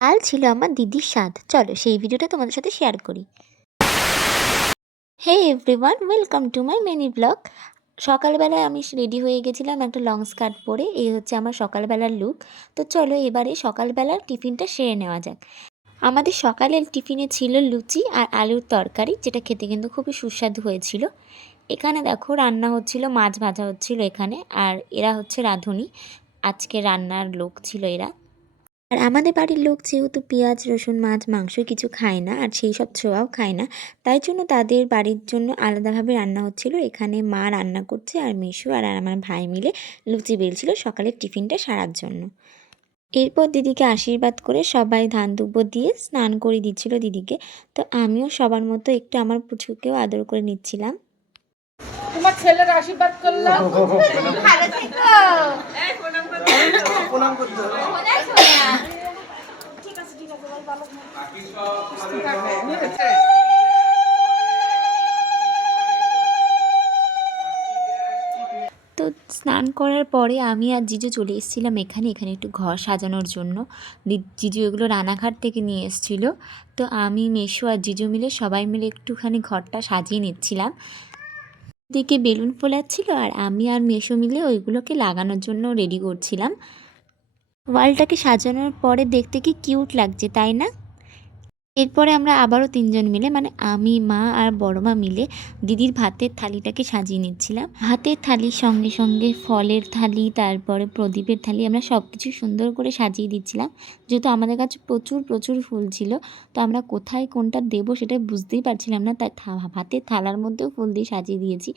কাল ছিল আমার দিদির স্বাদ, চলো সেই ভিডিওটা তোমাদের সাথে শেয়ার করি। Hey everyone, welcome to my mini blog. সকালবেলায় আমি রেডি হয়ে গেছিলাম একটা লং স্কার্ট পরে, এই হচ্ছে আমার সকালবেলার লুক। তো চলো এবারে সকালবেলার টিফিনটা সেরে নেওয়া যাক। আমাদের সকালের টিফিনে ছিল লুচি আর আলুর তরকারি, যেটা খেতে কিন্তু খুবই সুস্বাদু হয়েছিল। এখানে দেখো রান্না হচ্ছিল, মাছ ভাজা হচ্ছিল এখানে, আর এরা হচ্ছে রাঁধুনি, আজকে রান্নার লোক ছিল এরা। আর আমাদের বাড়ির লোক যেহেতু পেঁয়াজ রসুন মাছ মাংস কিছু খায় না, আর সেই সব ছোঁয়াও খায় না, তাই জন্য তাদের বাড়ির জন্য আলাদাভাবে রান্না হচ্ছিল। এখানে মা রান্না করছে আর মিশু আর আমার ভাই মিলে লুচি বেলছিল সকালের টিফিনটা সারার জন্য। এরপর দিদিকে আশীর্বাদ করে সবাই ধান দুব্বো দিয়ে স্নান করে দিচ্ছিল দিদিকে। তো আমিও সবার মতো একটু আমার পুচুকেও আদর করে নিচ্ছিলাম। তোমার ছেলের আশীর্বাদ করলাম। ভালো থেকো। প্রণাম করতে হবে। ঠিক আছে ভালো থাকো। তো স্নান করার পরে আমি আর জিজু চলে এসেছিলাম এখানে একটু ঘর সাজানোর জন্য। জিজু এগুলো রানাঘাট থেকে নিয়ে এসেছিলো। তো আমি মেশো আর জিজু মিলে সবাই মিলে একটুখানি ঘরটা সাজিয়ে নিচ্ছিলাম। দিকে বেলুন ফোলাচ্ছিল আর আমি আর মেশো মিলে ওইগুলোকে লাগানোর জন্য রেডি করছিলাম। ওয়ালটাকে সাজানোর পরে দেখতে কি কিউট লাগছে, তাই না? এরপরে আমরা আবারও তিনজন মিলে, মানে আমি মা আর বড় মা মিলে দিদির ভাতের থালিটাকে সাজিয়ে নিচ্ছিলাম। হাতের থালির সঙ্গে সঙ্গে ফলের থালি, তারপরে প্রদীপের থালি, আমরা সব কিছু সুন্দর করে সাজিয়ে দিচ্ছিলাম। যেহেতু আমাদের কাছে প্রচুর প্রচুর ফুল ছিল, তো আমরা কোথায় কোনটা দেবো সেটা বুঝতেই পারছিলাম না, তাই ভাতের থালার মধ্যেও ফুল দিয়ে সাজিয়ে দিয়েছি।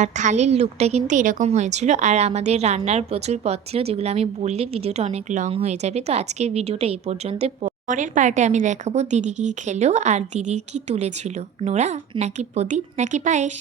আর থালির লুকটা কিন্তু এরকম হয়েছিল। আর আমাদের রান্নার প্রচুর পদ ছিল, যেগুলো আমি বললে ভিডিওটা অনেক লং হয়ে যাবে। তো আজকের ভিডিওটা এই পর্যন্ত। পরের পার্টে আমি দেখাবো দিদি কি খেলো আর দিদির কি তুলেছিল, নোড়া নাকি প্রদীপ নাকি পায়েস।